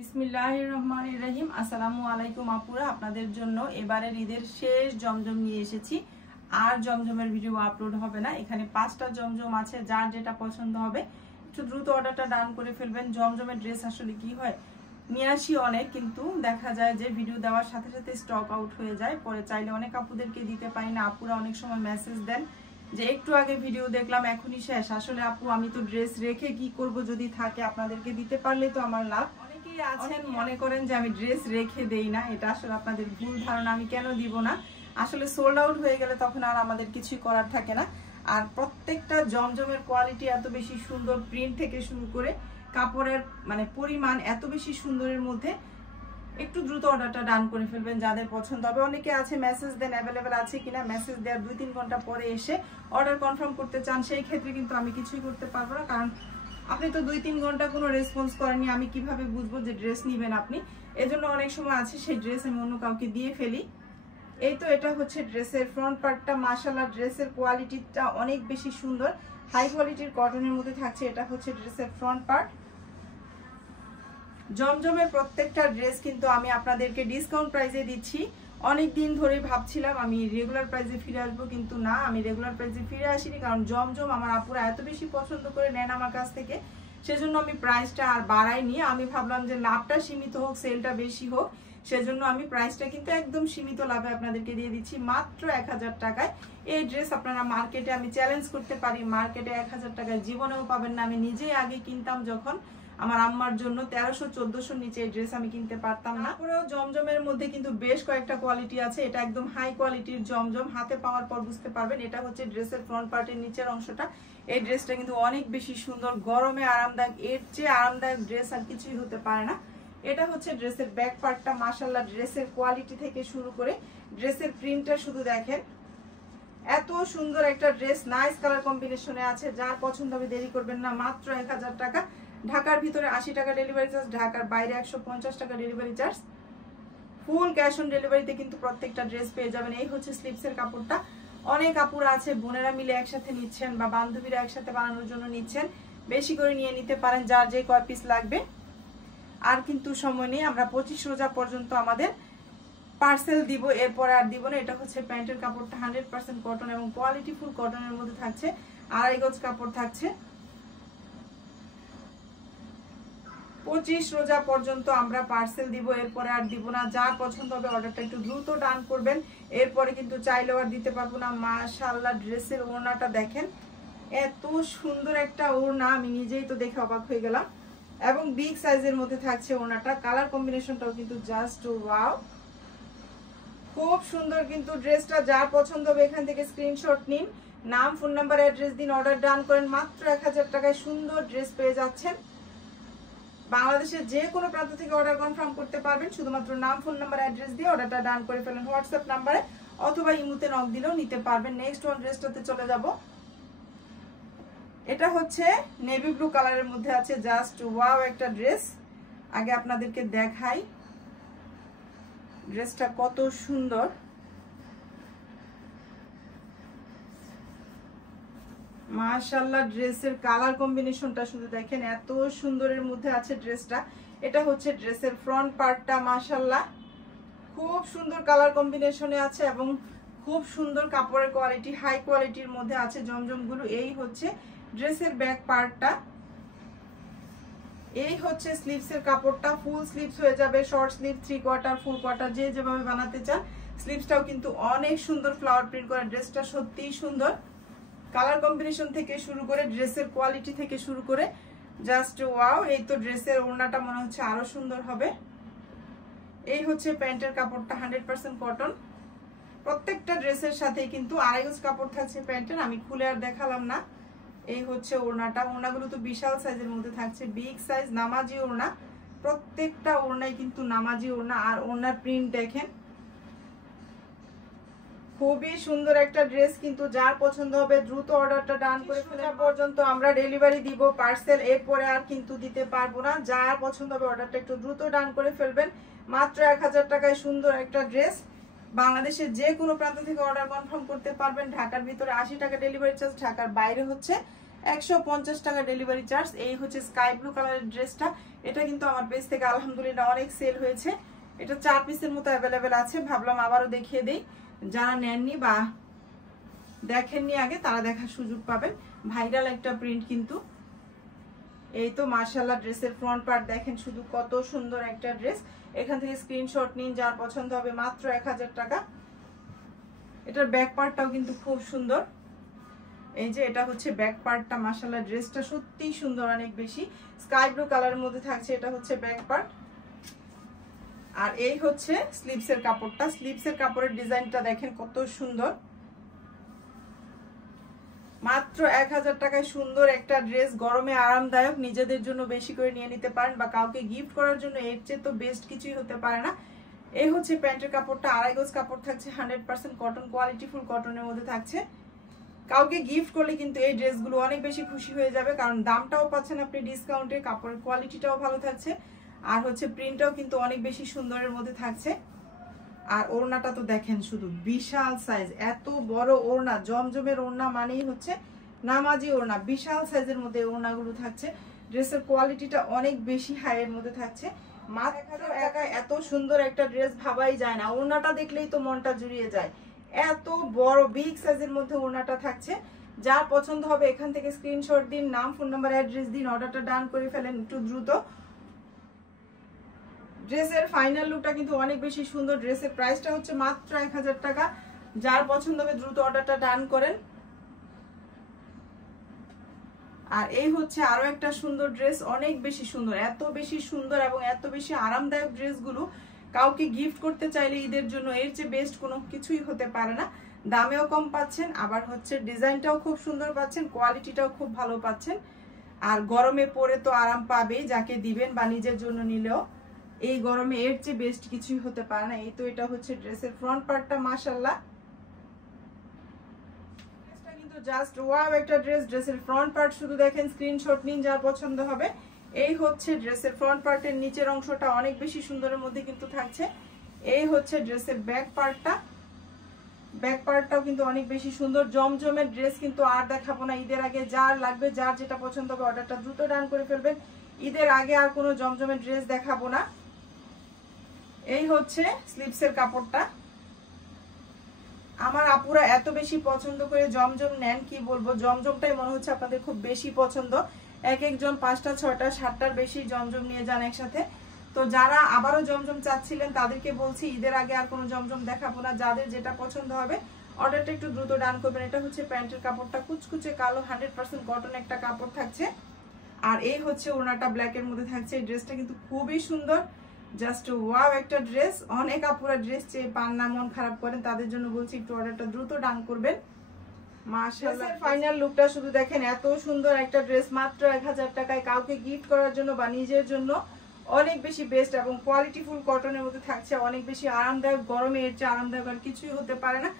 বিসমিল্লাহির রহমানির রহিম। আসসালামু আলাইকুম আপুরা, আপনাদের জন্য এবারের ঈদের শেষ জমজম নিয়ে এসেছি। আর জমজমের ভিডিও আপলোড হবে না। এখানে 5টা জমজম আছে, যার যেটা পছন্দ হবে একটু দ্রুত অর্ডারটা ডান করে ফেলবেন। জমজমের ড্রেস আসলে কি হয়, নিয়ে আসি অনেক, কিন্তু দেখা যায় যে ভিডিও দেওয়ার সাথে সাথে স্টক আউট হয়ে যায়। পরে চাইলে অনেক আপুদেরকে দিতে পারি না। আপুরা অনেক সময় মেসেজ দেন যে একটু আগে ভিডিও দেখলাম এখনই শেষ। আসলে আপু আমি তো ড্রেস রেখে কি করব, যদি থাকে আপনাদেরকে দিতে পারলে তো আমার লাভ। অনেকেই আছেন মনে করেন যে আমি ড্রেস রেখে দেই না, এটা আসলে আপনাদের ভুল ধারণা। আমি কেন দিব না, আসলে সোল্ড আউট হয়ে গেলে তখন আর আমাদের কিছুই করার থাকে না। আর প্রত্যেকটা জমজমের কোয়ালিটি এত বেশি সুন্দর, প্রিন্ট থেকে শুরু করে কাপড়ের মানে পরিমাণ এত বেশি সুন্দরের মধ্যে একটু দ্রুত অর্ডারটা ডান করে ফেলবেন যাদের পছন্দ হবে। অনেকে আছে মেসেজ দেন অ্যাভেলেবেল আছে কিনা, মেসেজ দেওয়ার 2-3 ঘন্টা পরে এসে অর্ডার কনফার্ম করতে চান, সেই ক্ষেত্রে কিন্তু আমি কিছুই করতে পারবো না। কারণ আপনি তো 2-3 ঘন্টা কোনো রেসপন্স করেননি, আমি কিভাবে বুঝবো যে ড্রেস নেবেন আপনি। এজন্য অনেক সময় আছে সেই ড্রেস আমি অন্য কাউকে দিয়ে ফেলি। এই তো এটা হচ্ছে ড্রেসের ফ্রন্ট পার্টটা। মাশাআল্লাহ ড্রেসের কোয়ালিটিটা অনেক বেশি সুন্দর, হাই কোয়ালিটির কটনের মধ্যে থাকছে। এটা হচ্ছে ড্রেসের ফ্রন্ট পার্ট। জমজমের প্রত্যেকটা ড্রেস কিন্তু আমি আপনাদেরকে ডিসকাউন্ট প্রাইসে দিচ্ছি। অনেক দিন ধরে ভাবছিলাম আমি রেগুলার প্রাইসে ফিরে আসবো, কিন্তু না, আমি রেগুলার প্রাইসে ফিরে আসিনি। কারণ জমজম আমার আপুরা এত বেশি পছন্দ করে নেন আমার কাছ থেকে, সেজন্য আমি প্রাইসটা আর বাড়াইনি। আমি ভাবলাম যে লাভটা সীমিত হোক, সেলটা বেশি হোক, সেজন্য আমি প্রাইসটা কিন্তু একদম সীমিত লাভে আপনাদেরকে দিয়ে দিচ্ছি, মাত্র 1000 টাকায়। এই ড্রেস আপনারা মার্কেটে আমি চ্যালেঞ্জ করতে পারি, মার্কেটে 1000 টাকায় জীবনেও পাবেন না। আমি নিজেই আগে কিনতাম যখন আমার আম্মার জন্য 1300-1400 নিচে এই ড্রেস আমি কিনতে পারতাম না। তারপরেও জমজমের মধ্যে কিন্তু বেশ কয়েকটা কোয়ালিটি আছে। এটা একদম হাই কোয়ালিটির জমজম, হাতে পাওয়ার পর বুঝতে পারবেন। এটা হচ্ছে ড্রেসের ফ্রন্ট পার্টের নিচের অংশটা। এই ড্রেসটা কিন্তু অনেক বেশি সুন্দর, গরমে আরামদায়ক, এর চেয়ে আরামদায়ক ড্রেস আর কিছুই হতে পারে না। এটা হচ্ছে ড্রেসের ব্যাক পার্টটা। মাশাআল্লাহ ড্রেসের কোয়ালিটি থেকে শুরু করে ড্রেসের প্রিন্টটা শুধু দেখেন, এত সুন্দর একটা ড্রেস, নাইস কালার কম্বিনেশনে আছে। যার পছন্দ হবে দেরি করবেন না, মাত্র 1000 টাকা। ঢাকার ভিতরে 80 টাকা ডেলিভারি চার্জ, ঢাকার বাইরে 150 টাকা delivery charge. Full cash on ডেলিভারিতে কিন্তু প্রত্যেকটা ড্রেস পেয়ে যাবেন। এই হচ্ছে স্লিপসের কাপড়টা। অনেক কাপড় আছে বোনেরা মিলে একসাথে নিচ্ছেন বা বান্ধবীরা একসাথে বানানোর জন্য নিচ্ছেন, বেশি করে নিয়ে নিতে পারেন যার যে কয় পিস লাগবে। আর কিন্তু সময় নেই, আমরা 25 রোজা পর্যন্ত আমাদের পার্সেল দিব, এরপরে আর দিব না। এটা হচ্ছে প্যান্টের কাপড়টা, 100% কটন এবং কোয়ালিটি ফুল কটনের মধ্যে থাকছে। 2.5 গজ কাপড় থাকছে। 25 রোজা পর্যন্ত আমরা পার্সেল দিব, এরপরে আর দিব না। যার পছন্দ হবে অর্ডারটা একটু দ্রুত ডান করবেন, এরপরে কিন্তু চাইলেও আর দিতে পারবো না। মাশাআল্লাহ ড্রেসের ওড়নাটা দেখেন, এত সুন্দর একটা ওড়না, আমি নিজেই তো দেখে অবাক হয়ে গেলাম। এবং বিগ সাইজের মধ্যে থাকছে ওড়নাটা। কালার কম্বিনেশনটাও কিন্তু জাস্ট ওয়াও, খুব সুন্দর কিন্তু ড্রেসটা। যার পছন্দ হবে এখান থেকে স্ক্রিনশট নিন, নাম, ফোন নাম্বার, অ্যাড্রেস দিন, অর্ডার ডান করেন। মাত্র 1000 টাকায় সুন্দর ড্রেস পেয়ে যাচ্ছেন। বাংলাদেশের যে কোনো প্রান্ত থেকে অর্ডার কনফার্ম করতে পারবেন, শুধুমাত্র নাম, ফোন নাম্বার, অ্যাড্রেস দিয়ে অর্ডারটা ডান করে ফেলেন হোয়াটসঅ্যাপ নাম্বারে, অথবা ইমুতে নক দিলেও নিতে পারবেন। নেক্সট ওয়ান ড্রেসটাতে চলে যাব। এটা হচ্ছে নেভি ব্লু কালারের মধ্যে আছে, জাস্ট ওয়াও একটা ড্রেস। আগে আপনাদেরকে দেখাই ড্রেসটা কত সুন্দর। মাশাআল্লাহ ড্রেসের কালার কম্বিনেশনটা শুধু দেখেন, এত সুন্দরের মধ্যে আছে ড্রেসটা। এটা হচ্ছে ড্রেসের ফ্রন্ট পার্টটা। মাশাআল্লাহ খুব সুন্দর কালার কম্বিনেশনে আছে এবং খুব সুন্দর কাপড়ের কোয়ালিটি, হাই কোয়ালিটির মধ্যে আছে জমজমগুলো। এই হচ্ছে ড্রেসের ব্যাক পার্টটা। এই হচ্ছে স্লিভসের কাপড়টা, ফুল স্লিভস হয়ে যাবে, শর্ট স্লিভ, 3 কোয়ার্টার, ফুল কোয়ার্টার, যে যেভাবে বানাতে চান। স্লিভসটাও কিন্তু অনেক সুন্দর ফ্লাওয়ার প্রিন্ট করা, ড্রেসটা সত্যিই সুন্দর। কালার কম্বিনেশন থেকে শুরু করে ড্রেসের কোয়ালিটি থেকে শুরু করে জাস্ট ওয়াও। এই তো ড্রেসের ওড়নাটা মনে হচ্ছে আরো সুন্দর হবে। এই হচ্ছে প্যান্টের কাপড়টা, 100% কটন। প্রত্যেকটা ড্রেসের সাথে কিন্তু 2.5 গজ কাপড় থাকছে প্যান্টের, আমি খুলে আর দেখালাম না। এই হচ্ছে ওড়নাটা। ওড়নাগুলো তো বিশাল সাইজের মধ্যে থাকছে, বিগ সাইজ নামাজি ওড়না। প্রত্যেকটা ওড়নাই কিন্তু নামাজি ওড়না। আর ওড়নার প্রিন্ট দেখেন, খুবই সুন্দর একটা ড্রেস। কিন্তু যার পছন্দ হবে দ্রুত অর্ডারটা ডান করে ফেলা পর্যন্ত আমরা ডেলিভারি দিব পার্সেল, এরপরে আর কিন্তু দিতে পারবো না। যার পছন্দ হবে অর্ডারটা একটু দ্রুত ডান করে ফেলবেন। মাত্র 1000 টাকায় সুন্দর একটা ড্রেস। বাংলাদেশের যে কোনো প্রান্ত থেকে অর্ডার কনফার্ম করতে পারবেন। ঢাকার ভিতরে 80 টাকা ডেলিভারি চার্জ, ঢাকার বাইরে হচ্ছে 150 টাকা ডেলিভারি চার্জ। এই হচ্ছে স্কাই ব্লু কালারের ড্রেসটা। এটা কিন্তু আমার পেজ থেকে আলহামদুলিল্লাহ অনেক সেল হয়েছে। এটা 4 পিসের মতো অ্যাভেলেবেল আছে, ভাবলাম আবারও দেখিয়ে দিই। যারা নেননি বা দেখেননি আগে তারা দেখার সুযোগ পাবেন। ভাইরাল একটা প্রিন্ট কিন্তু। এই তো মাশাআল্লাহ ড্রেসের ফ্রন্ট পার্ট দেখেন শুধু কত সুন্দর একটা ড্রেস। এখান থেকে স্ক্রিনশট নিন, যার পছন্দ হবে মাত্র 1000 টাকা। এটার ব্যাক পার্টটাও কিন্তু খুব সুন্দর। এই যে এটা হচ্ছে ব্যাক পার্টটা, মাশাআল্লাহ ড্রেসটা সত্যিই সুন্দর, অনেক বেশি স্কাই ব্লু কালারের মধ্যে থাকছে। এটা হচ্ছে ব্যাক পার্ট। আর এই হচ্ছে স্লিভসের কাপড়টা। স্লিভসের কাপড়ের ডিজাইনটা দেখেন কত সুন্দর। মাত্র 1000 টাকায় সুন্দর একটা ড্রেস, গরমে আরামদায়ক, নিজেদের জন্য বেশি করে নিয়ে নিতে পারেন বা কাউকে গিফট করার জন্য এর চেয়ে তো বেস্ট কিছুই হতে পারে না। এই হচ্ছে প্যান্টের কাপড়টা, 2.5 গজ কাপড় থাকছে, 100% কটন, কোয়ালিটি ফুল কটনের মধ্যে থাকছে। কাউকে গিফট করলে কিন্তু এই ড্রেসগুলো অনেক বেশি খুশি হয়ে যাবে, কারণ দামটাও পাচ্ছেন আপনি ডিসকাউন্টে, কাপড়ের কোয়ালিটিটাও ভালো থাকছে, আর হচ্ছে প্রিন্টটাও কিন্তু অনেক বেশি সুন্দরের মধ্যে থাকছে। আর ওড়নাটা তো দেখেন শুধু বিশাল সাইজ, এত বড় ওড়না, জমজমের ওড়না মানেই হচ্ছে নামাজি ওড়না, বিশাল সাইজের মধ্যে ওড়নাগুলো থাকছে। ড্রেসের কোয়ালিটিটা অনেক বেশি হাইয়ের মধ্যে থাকছে। মাত্র একা এত সুন্দর একটা ড্রেস ভাবাই যায় না, ওড়নাটা দেখলেই তো মনটা জুড়িয়ে যায়। এত বড় বিগ সাইজের মধ্যে ওড়নাটা থাকছে। যার পছন্দ হবে এখান থেকে স্ক্রিনশট দিন, নাম, ফোন নাম্বার, অ্যাড্রেস দিন, অর্ডারটা ডান করে ফেলেন একটু দ্রুত। ড্রেসের ফাইনাল লুকটা কিন্তু অনেক বেশি সুন্দর। ড্রেসের প্রাইসটা হচ্ছে মাত্র 1000 টাকা। যার পছন্দ হবে দ্রুত অর্ডারটা ডান করেন। আর এই হচ্ছে আরো একটা সুন্দর ড্রেস, অনেক বেশি সুন্দর, এত বেশি সুন্দর এবং এত বেশি আরামদায়ক ড্রেসগুলো কাউকে গিফট করতে চাইলে ঈদের জন্য এর চেয়ে বেস্ট কোনো কিছুই হতে পারে না। দামেও কম পাচ্ছেন, আবার হচ্ছে ডিজাইনটাও খুব সুন্দর পাচ্ছেন, কোয়ালিটিটাও খুব ভালো পাচ্ছেন। আর গরমে পরে তো আরাম পাবেই, যাকে দিবেন বা নিজের জন্য নিলেও এই গরমে এর চেয়ে বেস্ট কিছুই হতে পারে না। এই তো এটা হচ্ছে ড্রেসের ফ্রন্ট পার্টটা, মাশাআল্লাহ ড্রেসটা কিন্তু জাস্ট ওয়াও একটা ড্রেস। ড্রেসের ফ্রন্ট পার্ট শুধু দেখেন, স্ক্রিনশট নিন যার পছন্দ হবে। এই হচ্ছে ড্রেসের ফ্রন্ট পার্টের নিচের অংশটা অনেক বেশি সুন্দরের মধ্যে কিন্তু থাকছে। এই হচ্ছে ড্রেসের ব্যাক পার্টটা, ব্যাক পার্টটাও কিন্তু অনেক বেশি সুন্দর। জমজমের ড্রেস কিন্তু আর দেখাবো না, ঈদের আগে যার লাগবে, যার যেটা পছন্দ হবে অর্ডারটা দ্রুত ডান করে ফেলবেন। ঈদের আগে আর কোনো জমজমের ড্রেস দেখাবো না। এই হচ্ছে স্লিভসের কাপড়টা। আমার আপুরা এত বেশি পছন্দ করে জমজম নেন, কি বলবো, জমজমটাই মনে হচ্ছে আপনাদের খুব বেশি পছন্দ। এক একজন 5টা 6টা 7টার বেশি জমজম নিয়ে যান একসাথে। তো যারা আবারও জমজম চাচ্ছিলেন তাদেরকে বলছি ঈদের আগে আর কোনো জমজম দেখাবো না, যাদের যেটা পছন্দ হবে অর্ডারটা একটু দ্রুত ডান করবেন। এটা হচ্ছে প্যান্টের কাপড়টা, কুচকুচে কালো, 100% কটন একটা কাপড় থাকছে। আর এই হচ্ছে ওড়নাটা ব্ল্যাকের মধ্যে থাকছে। এই ড্রেসটা কিন্তু খুবই সুন্দর, জাস্ট ওয়াও একটা ড্রেস। অনেক আপুরা ড্রেস চেয়ে পান না, মন খারাপ করেন, তাদের জন্য বলছি একটু অর্ডারটা দ্রুত ডান করবেন। মাশাআল্লাহ ফাইনাল লুকটা শুধু দেখেন, এত সুন্দর একটা ড্রেস মাত্র 1000 টাকায় কাউকে গিফট করার জন্য বা নিজের জন্য অনেক বেশি বেস্ট এবং কোয়ালিটি ফুল কটনের মধ্যে থাকছে, অনেক বেশি আরামদায়ক। গরমে এর চেয়ে আরামদায়ক আর কিছুই হতে পারে না।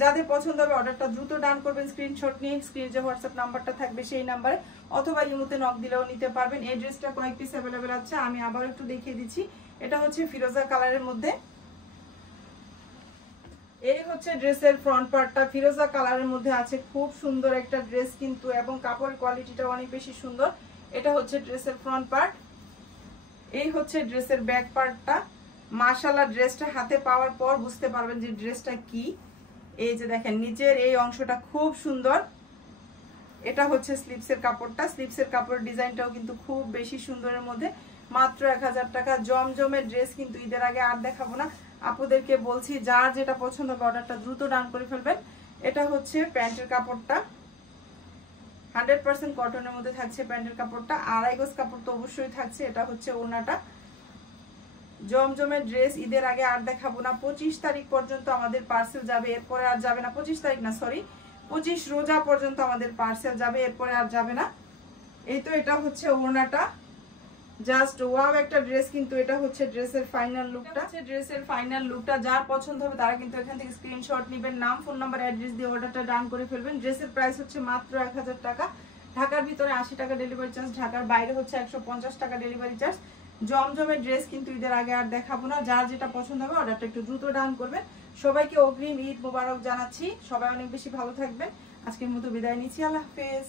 যাদের পছন্দ হবে অর্ডারটা দ্রুত ডান করবেন, স্ক্রিনশট নিন, স্ক্রিনে যে হোয়াটসঅ্যাপ নাম্বারটা থাকবে সেই নাম্বারে অথবা ইমোতে নক দিলেও নিতে পারবেন। এই ড্রেসটা কয়েক পিস অ্যাভেলেবেল আছে, আমি আবার একটু দেখিয়ে দিচ্ছি। এটা হচ্ছে ফিরোজা কালারের মধ্যে। এই হচ্ছে ড্রেসের ফ্রন্ট পার্টটা, ফিরোজা কালারের মধ্যে আছে, খুব সুন্দর একটা ড্রেস কিন্তু, এবং কাপড়ের কোয়ালিটিটা অনেক বেশি সুন্দর। এটা হচ্ছে ড্রেসের ফ্রন্ট পার্ট। এই হচ্ছে ড্রেসের ব্যাক পার্টটা। মাশাআল্লাহ ড্রেসটা হাতে পাওয়ার পর বুঝতে পারবেন যে ড্রেসটা কি। এই যে দেখেন নিচের এই অংশটা খুব সুন্দর। এটা হচ্ছে স্লিভসের কাপড়টা, স্লিভসের কাপড়ের ডিজাইনটাও কিন্তু খুব বেশি সুন্দরের মধ্যে। মাত্র 1000 টাকা। জমজমের ড্রেস কিন্তু ঈদের আগে আর দেখাবো না, আপুদেরকে বলছি যার যেটা পছন্দ হবে অর্ডারটা দ্রুত ডান করে ফেলবেন। এটা হচ্ছে প্যান্টের কাপড়টা, 100% কটনের মধ্যে থাকছে প্যান্টের কাপড়টা। 2.5 গজ কাপড় তো অবশ্যই থাকছে। এটা হচ্ছে ওড়নাটা। জমজমের ড্রেস ঈদের আগে আর দেখাবো না, 25 তারিখ পর্যন্ত আমাদের পার্সেল যাবে, এরপরে আর যাবে না। 25 তারিখ না, সরি 25 রোজা পর্যন্ত আমাদের পার্সেল যাবে, এরপরে আর যাবে না। এই তো এটা হচ্ছে ওড়নাটা, জাস্ট ওয়াও একটা ড্রেস কিন্তু। এটা হচ্ছে ড্রেসের ফাইনাল লুকটা, ড্রেসের ফাইনাল লুকটা। যার পছন্দ হবে তারা কিন্তু এখান থেকে স্ক্রিনশট নেবেন, নাম, ফোন নাম্বার, অ্যাড্রেস দিয়ে অর্ডারটা ডান করে ফেলবেন। ড্রেসের প্রাইস হচ্ছে মাত্র 1000 টাকা। ঢাকার ভিতরে 80 টাকা ডেলিভারি চার্জ, ঢাকার বাইরে হচ্ছে 150 টাকা ডেলিভারি চার্জ। জমজমের ড্রেস কিন্তু ঈদের আগে আর দেখাবো না, যার যেটা পছন্দ হবে অর্ডারটা একটু দ্রুত ডান করবেন। সবাইকে অগ্রিম ঈদ মোবারক জানাচ্ছি, সবাই অনেক বেশি ভালো থাকবেন। আজকের মতো বিদায় নিচ্ছি, আল্লাহ হাফেজ।